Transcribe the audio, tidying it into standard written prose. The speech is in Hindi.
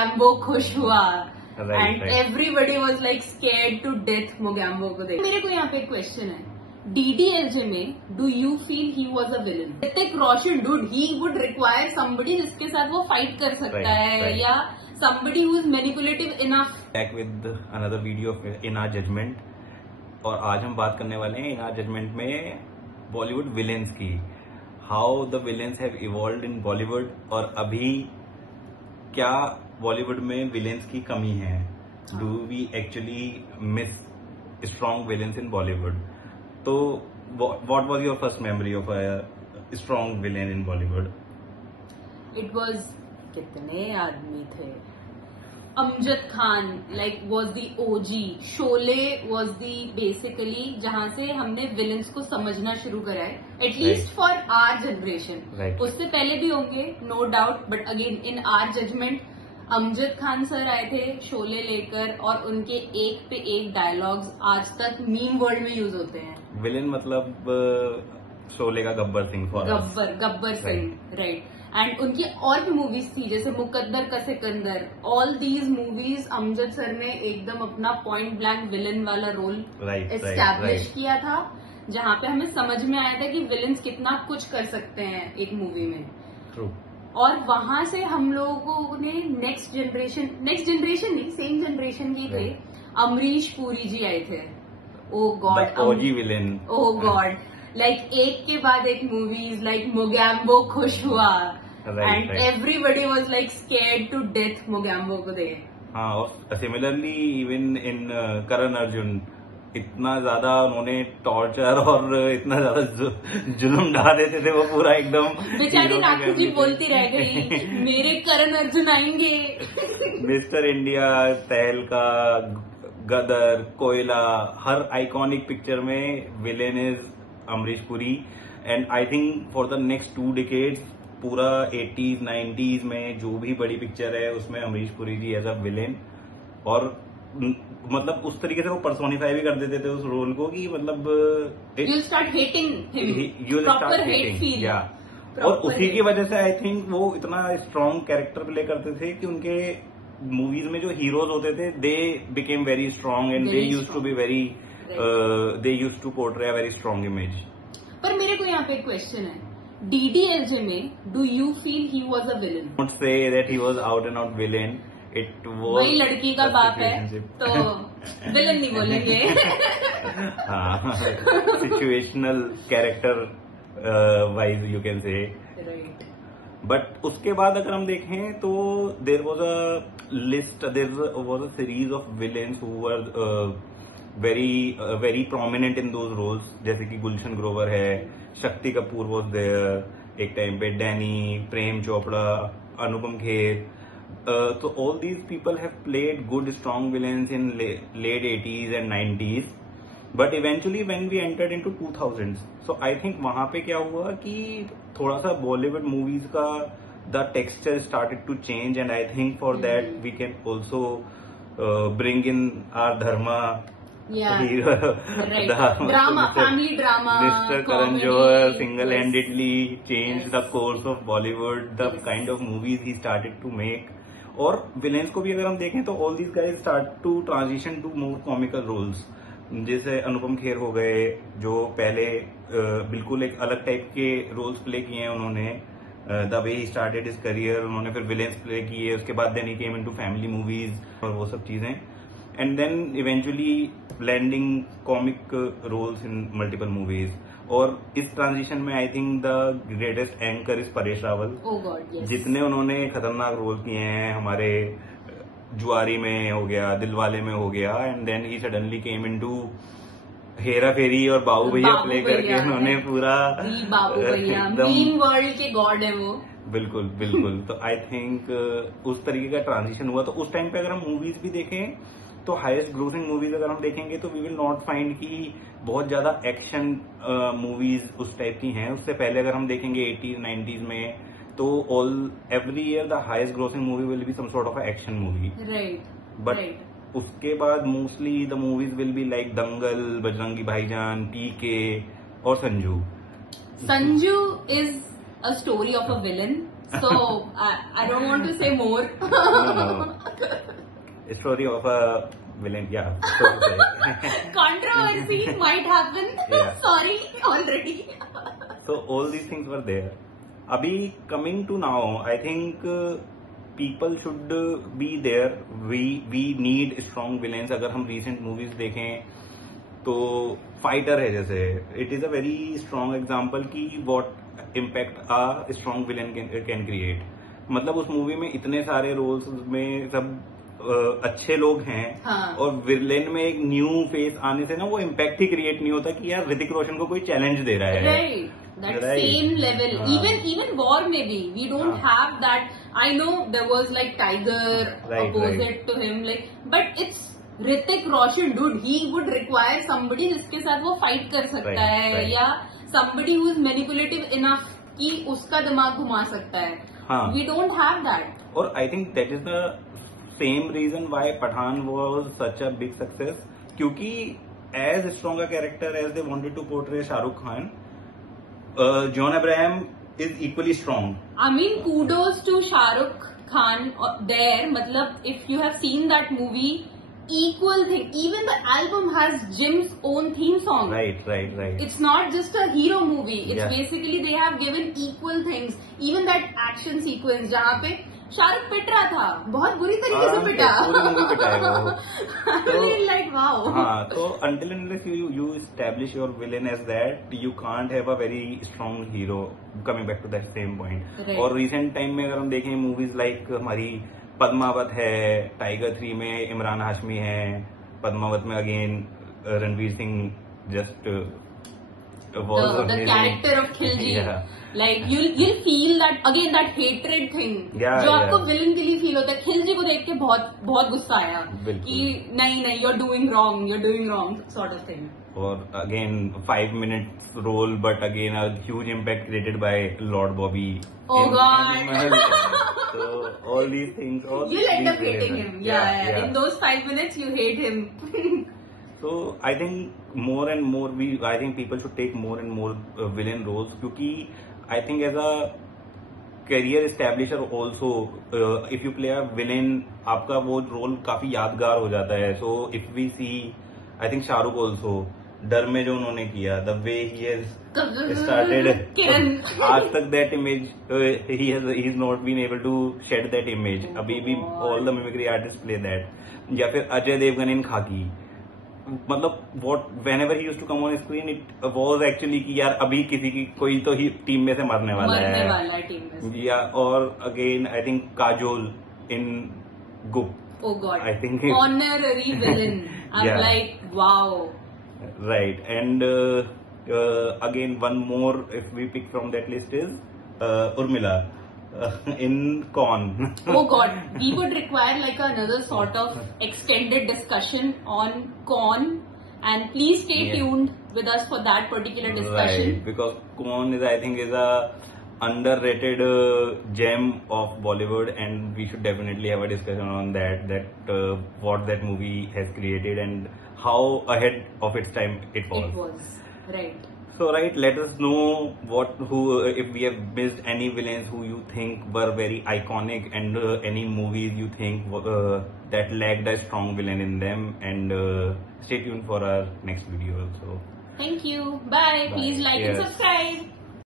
मोगैम्बो खुश हुआ and everybody was like scared to death Mogambo को देख। मेरे को यहाँ पे एक क्वेश्चन है, डीडीएलजे में do you feel he was a villain? Hrithik Roshan dude he would require somebody जिसके साथ वो फाइट कर सकता है या somebody who is manipulative enough. Back with another video of In Our Judgment, और आज हम बात करने वाले हैं In Our Judgment में बॉलीवुड विलेंस की, how the villains have evolved in Bollywood, और अभी क्या बॉलीवुड में विलेंस की कमी है, do we actually miss strong villains in Bollywood? तो what was your first memory of a strong villain in Bollywood? It was, कितने आदमी थे, Amjad Khan like was the OG, Sholay was the basically जहां से हमने विलेंस को समझना शुरू करा है, एटलीस्ट फॉर आवर जनरेशन. उससे पहले भी होंगे no doubt, but again in our judgement Amjad Khan sir आए थे शोले लेकर, और उनके एक पे एक डायलॉग्स आज तक मीम वर्ल्ड में यूज होते हैं. विलेन मतलब शोले का गब्बर सिंह, गब्बर सिंह, राइट. एंड उनकी और भी मूवीज थी जैसे मुकद्दर का Sikandar. All these movies Amjad sir ने एकदम अपना पॉइंट ब्लैंक विलन वाला रोल एस्टैब्लिश किया था, जहां पे हमें समझ में आया था कि विलन्स कितना कुछ कर सकते हैं एक मूवी में. True. और वहां से हम लोगों ने नेक्स्ट जनरेशन नहीं, सेम जनरेशन के थे, अमरीश पुरी जी आए थे. Oh god, OG villain. Oh god, like एक के बाद एक मूवीज लाइक मोगैम्बो खुश हुआ and everybody was like scared to death Mogambo को देख. हाँ, और similarly even in Karan Arjun, इतना ज्यादा उन्होंने टॉर्चर और इतना ज्यादा जुल्म ढा देते थे, वो पूरा एकदम बेचारी नाकू जी बोलती रह गई मेरे करण अर्जुन आएंगे. मिस्टर इंडिया, तहलका, गदर, कोयला, हर आइकॉनिक पिक्चर में villain is Amrish Puri. And I think for the next 2 decades पूरा 80s 90s में जो भी बड़ी पिक्चर है उसमें अमरीश पुरी जी एज अ विलेन, और मतलब उस तरीके से वो पर्सोनिफाई भी कर देते थे उस रोल को कि मतलब you'll start hating him, proper hate feel. या और उसी की वजह से आई थिंक वो इतना स्ट्रॉन्ग कैरेक्टर प्ले करते थे कि उनके मूवीज में जो हीरोज होते थे they became very strong and they used to be very they used to portray a very strong image. पर मेरे को यहाँ पे एक क्वेश्चन है, डीडीएलजे में do you feel he was a villain? Don't say that he was out and out villain. It was, वही लड़की का बाप है तो विलन नहीं बोलेंगे. हाँ, situational character wise you can say, right. But उसके बाद अगर हम देखें तो there was a list, there was a series of villains who were very prominent in those roles, जैसे कि गुलशन ग्रोवर है, शक्ति कपूर वॉज देयर एक टाइम पे, Danny, Prem Chopra, Anupam Kher. So all these people have played good strong villains in late 80s and 90s, but eventually when we entered into 2000s, so I think वहां पे क्या हुआ कि थोड़ा सा बॉलीवुड मूवीज का the texture started to change, and I think for that we can also bring in our Dharma. Yeah, right. Drama, family drama. Mr. Karan Johar single-handedly changed the course of Bollywood, the kind of movies he started to make. और विलेंस को भी अगर हम देखें तो all these guys start to transition to more comical roles, जैसे अनुपम खेर हो गए जो पहले बिल्कुल एक अलग टाइप के रोल्स प्ले किए हैं उन्होंने. The way he started his career, उन्होंने फिर विलेंस प्ले किए, उसके बाद then he came into family movies और वो सब चीजें, and then eventually blending comic roles in multiple movies. और इस ट्रांजिशन में I think the greatest anchor is Paresh Rawal. Oh God, yes. जितने उन्होंने खतरनाक रोल किए हैं, हमारे जुआरी में हो गया, दिलवाले में हो गया, and then he suddenly came into Hera Pheri और बाबू भैया प्ले करके उन्होंने पूरा बाबू भैया मीम वर्ल्ड के गॉड है वो. बिल्कुल बिल्कुल. तो आई थिंक उस तरीके का ट्रांजिशन हुआ. तो उस टाइम पे अगर हम मूवीज भी देखें तो हाईएस्ट ग्रोसिंग मूवीज अगर हम देखेंगे तो वी विल नॉट फाइंड कि बहुत ज्यादा एक्शन मूवीज उस टाइप की हैं. उससे पहले अगर हम देखेंगे 80s 90s में तो every year the highest grossing movie will be some sort of action movie. Right. But उसके बाद mostly the movies will be like Dangal, Bajrangi Bhaijaan, PK और Sanju. Sanju is a story of a villain So I don't want to say more. No. A story of a villain, yeah. So to say. Controversy might happen. Yeah. Sorry, already. So all these things were there. Abhi coming to now, I think people should be there. We need strong villains. अगर हम recent movies देखें तो फाइटर है जैसे it is a very strong example की what impact a strong villain can create. मतलब उस मूवी में इतने सारे रोल्स में सब अच्छे लोग हैं. हाँ. और विलेन में एक न्यू फेस आने से ना वो इम्पैक्ट ही क्रिएट नहीं होता कि यार ऋतिक रोशन को कोई चैलेंज दे रहा है. That same level. Even war maybe we don't have that. I know there was like Tiger opposite to him, like, but it's Hrithik Roshan, dude. He would require somebody जिसके साथ वो फाइट कर सकता है, या somebody who is manipulative enough कि उसका दिमाग घुमा सकता है. हाँ. We don't have that. और I think that is the same reason why Pathan was such a big success. क्योंकि as strong a character as they wanted to portray Shahrukh Khan, John Abraham is equally strong. I mean, kudos to Shahrukh Khan there. Matlab, if you have seen that movie, equal thing. Even the album has Jim's own theme song. Right. It's not just a hero movie. It's Yeah. basically they have given equal things. Even that action sequence जहाँ पे शाहरुख पिट रहा था, बहुत बुरी तरीके से पिटा. पूरी मूवी पिटाएगा वो. I mean, like wow. हाँ, so until and unless you establish your villain as that, you can't have a very strong hero. Coming back to that same point. Right. और recent time में अगर हम देखें movies like हमारी पद्मावत है, टाइगर 3 में इमरान हाशमी है, पद्मावत में again Ranveer Singh just the character of Khilji. Yeah. Like you'll feel that again, that hatred thing. Yeah, जो yeah. आपको विलन के लिए फील होता है. खिलजी को देख के बहुत गुस्सा आया कि नहीं you're doing wrong sort of thing. और again 5 minutes role, but again a huge impact created by Lord Bobby. Oh God. So all these things. You'll end up hating him. Yeah. In those 5 minutes, you hate him. So I think more and more I think people should take more and more villain roles, क्योंकि I think as a career establisher also, if you play a villain, आपका वो रोल काफी यादगार हो जाता है. So if we see, I think Shahrukh also, डर में जो उन्होंने किया, the way he has started, आज तक that image, he's not been able to shed that image. अभी भी all the mimicry artists play that. या फिर अजय देवगन इन खाकी. मतलब whenever he used to come on screen, it was actually कि यार अभी किसी की कोई तो ही टीम में से मरने वाला है टीम में. या और again I think Kajol in Gupt. Oh God. I think honorary villain. I'm Yeah. like wow. Right. And again one more if we pick from that list is Urmila in Con. Oh God, we would require like another sort of extended discussion on Con, and please stay tuned with us for that particular discussion. Right, because Con is, I think, is a underrated gem of Bollywood, and we should definitely have a discussion on that what that movie has created and how ahead of its time it was. It was right. So right, let us know if we have missed any villains who you think were very iconic, and any movies you think that lacked a strong villain in them, and stay tuned for our next video also. Thank you. Bye. Bye. Please like and Yes. subscribe.